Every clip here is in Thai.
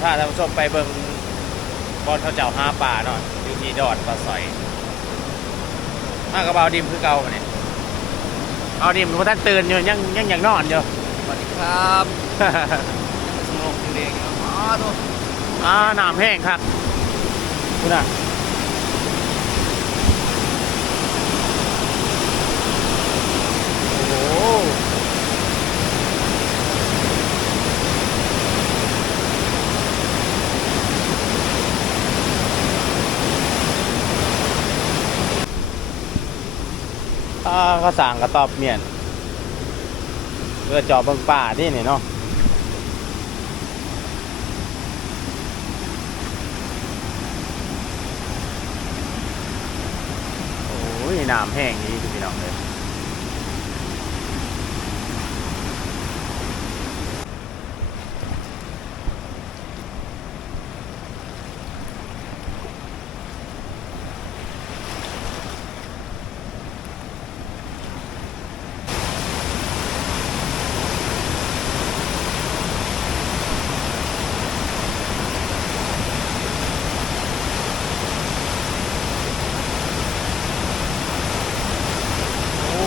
ถ้าท่านผู้ชมไปเบิ่งบอลเขาเจ้าหาป่าเนาะอยู่ที่ดอดปลาสอยมากระเบาดิมคือเก่าเนี่ยเอาดิมเพราะท่านตื่นอยู่ยังยังอยากนอนอยู่สวัสดีครับสนุกจริงๆอ๋อตัวอ่าน้ำแห้งครับคุณอะโอ้โหอ่า เขาสั่งกระตอบเมียนเพื่อจอบงป่าที่นี่เนาะโอ้ยน้ำแห้งนี้พี่น้องเลย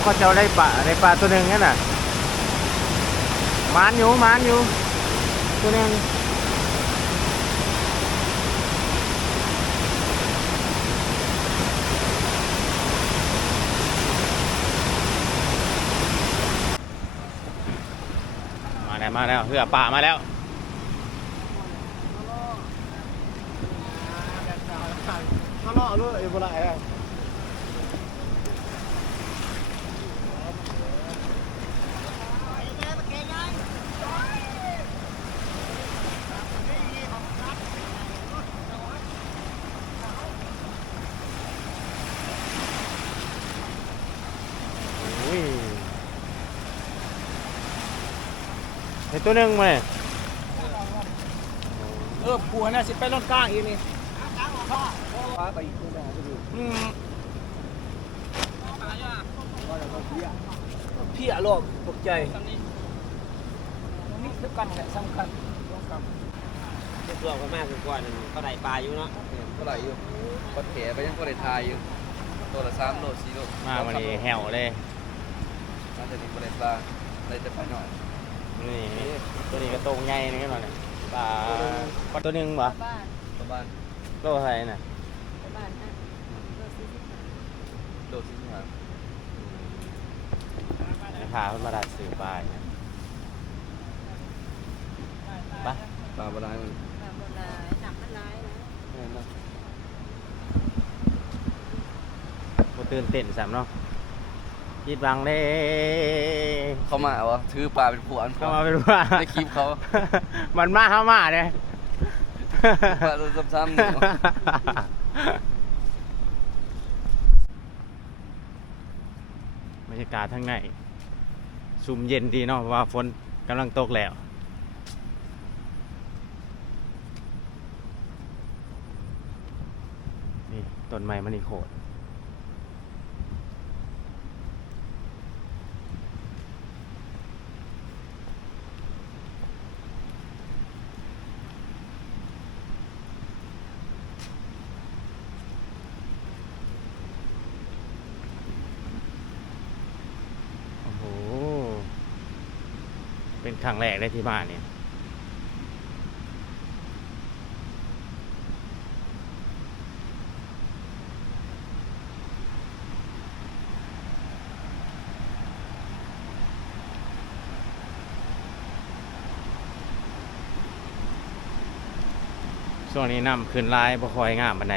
เขาจะได้ปลาได้ปลาตัวหนึ่งนั่นน่ะมานอยู่มานอยู่ตัวหนึ่งมาแล้วมาแล้วเหือป่ามาแล้วข้างนอกด้วยเอโบลาอะ อุ้ยเห็นตัวหนึ่งมาเนี่ยเออผัวน่ะสิไปรถกลางอีกนี่ฟ้าไปอีกตัวหนึงอืมเพี้ยโลกตกใจนี่คือกันแหละสำคัญส่วนก็มากคือก่อนเขาได้ปลาอยู่เนาะเท่าไหร่อยู่ก็แถไปยังก็ได้ทายอยู่ตัวละสามโลสี่โลมาวันนี้แหวเลยน่าจะมีก็ได้ปลาได้แต่ปลาหน่อย นี่ตัวนี้ก็ตรงใหญ่นี่หน่อยปลาปลาตัวหนึ่งปะบ้านประมาณโลเท่าไหร่น่ะบ้านนะรถสี่สิบห้าโลสี่สิบห้าพาเพิ่นมาดัดสื่อปลาเนี่ยไปปลาบลายมันบ้านโบราณหนักมันร้ายนะแน่นอนบ่ตื่นเต้นสามเนาะ ยิดบังเด้เขามาวะถือปลาเป็นผัวอันผัเข้าวมาเป็นว่าได้คลิปเขามันมาเข้ามาเนี่ย ปลาตัวซ้ำๆเนี่ยบรรยากาศทั้างในซุ่มเย็นดีเนาะเพราะว่าฝนกำลังตกแล้ว นี่ต้นไม้มันนี่โคตรโอ้โห เป็นครั้งแรกได้ที่บ้านเนี่ยช่วงนี้น้ำขึ้นลายบ่คอยงามบันได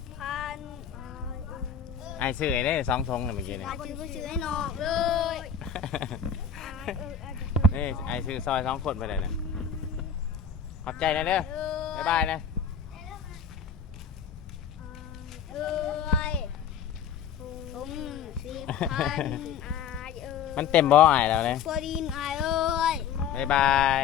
ไอซื้อไอ้ได้สองทงเนี่ยเมื่อกี้เนี่ยอาจจะไปซื้อให้น้องเลยนี่ไอซื้อซอยสองคนไปเลยนะขอบใจนะเด้อบ๊ายบายนะเอ้ยทุ่มสิบพันอายเอ้ยมันเต็มบ่อไอแล้วเลยตัวดินอายเอ้ยบ๊ายบาย